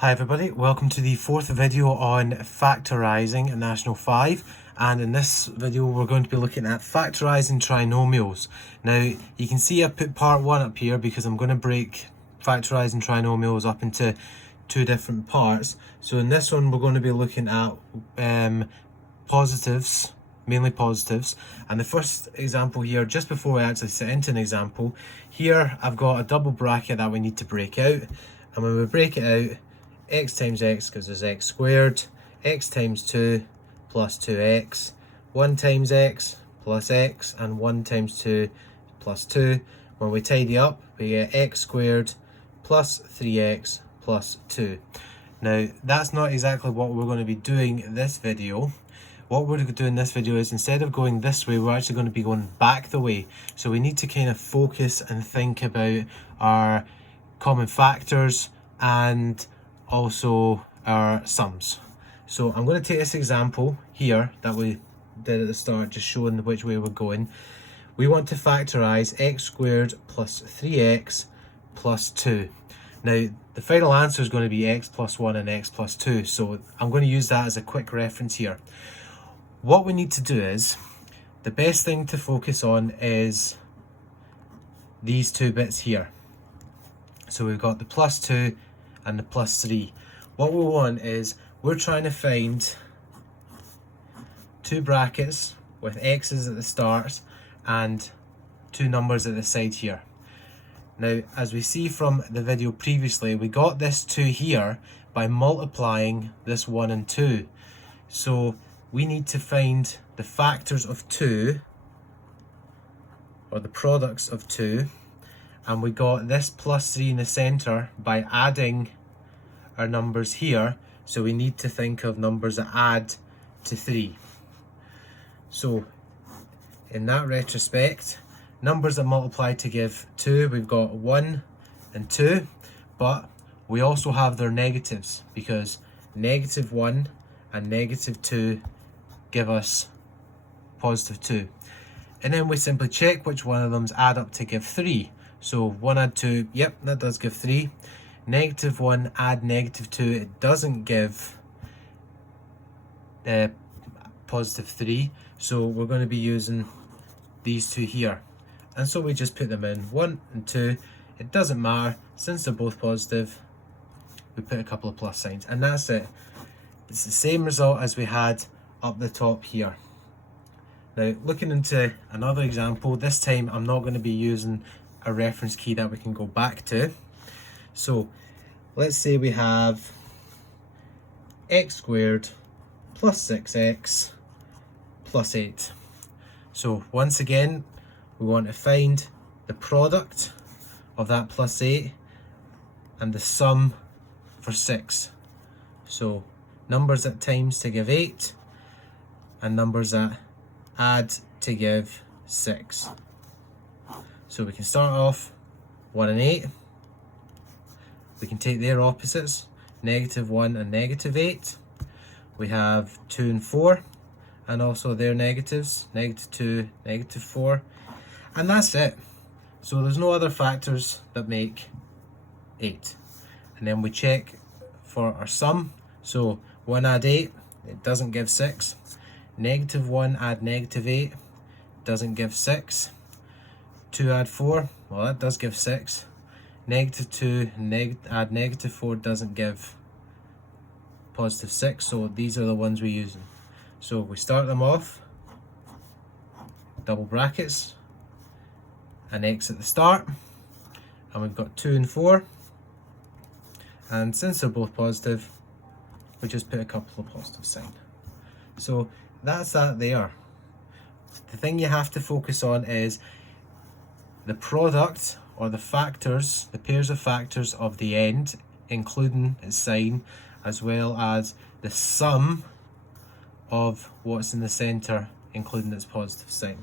Hi everybody, welcome to the fourth video on factorising in National 5, and in this video we're going to be looking at factorising trinomials. Now you can see I put part 1 up here because I'm going to break factorising trinomials up into two different parts. So in this one we're going to be looking at positives, mainly positives, and the first example here, just before we actually set into an example, here I've got a double bracket that we need to break out, and when we break it out, x times x gives us x squared, x times 2 plus 2x, 1 times x plus x, and 1 times 2 plus 2. When we tidy up, we get x squared plus 3x plus 2. Now, that's not exactly what we're going to be doing in this video. What we're going to do in this video is, instead of going this way, we're actually going to be going back the way. So we need to kind of focus and think about our common factors and also our sums. So I'm going to take this example here that we did at the start, just showing which way we're going. We want to factorise x squared plus 3x plus 2. Now the final answer is going to be x plus 1 and x plus 2, so I'm going to use that as a quick reference here. What we need to do is, the best thing to focus on is these two bits here. So we've got the plus 2 and the plus 3. What we want is, we're trying to find two brackets with x's at the start and two numbers at the side here. Now, as we see from the video previously, we got this 2 here by multiplying this 1 and 2. So we need to find the factors of 2, or the products of 2, and we got this plus 3 in the centre by adding our numbers here, so we need to think of numbers that add to 3. So in that retrospect, numbers that multiply to give 2, we've got 1 and 2, but we also have their negatives, because negative 1 and negative 2 give us positive 2. And then we simply check which one of them's add up to give 3. So 1 add 2, yep, that does give 3. Negative 1 add negative 2, it doesn't give positive 3. So we're going to be using these two here. And so we just put them in, 1 and 2. It doesn't matter, since they're both positive, we put a couple of plus signs. And that's it. It's the same result as we had up the top here. Now, looking into another example, this time I'm not going to be using a reference key that we can go back to. So let's say we have x squared plus 6x plus 8. So once again, we want to find the product of that plus 8 and the sum for 6. So numbers that times to give 8 and numbers that add to give 6. So we can start off 1 and 8. We can take their opposites, negative 1 and negative 8. We have 2 and 4, and also their negatives, negative 2, negative 4. And that's it. So there's no other factors that make 8. And then we check for our sum. So 1 add 8, it doesn't give 6. Negative 1 add negative 8, doesn't give 6. 2 add 4, well, that does give 6. Negative 2 add negative 4 doesn't give positive 6, so these are the ones we're using. So we start them off, double brackets, an x at the start, and we've got 2 and 4, and since they're both positive, we just put a couple of positive signs. So that's that there. The thing you have to focus on is the product, or the factors, the pairs of factors of the end, including its sign, as well as the sum of what's in the centre, including its positive sign.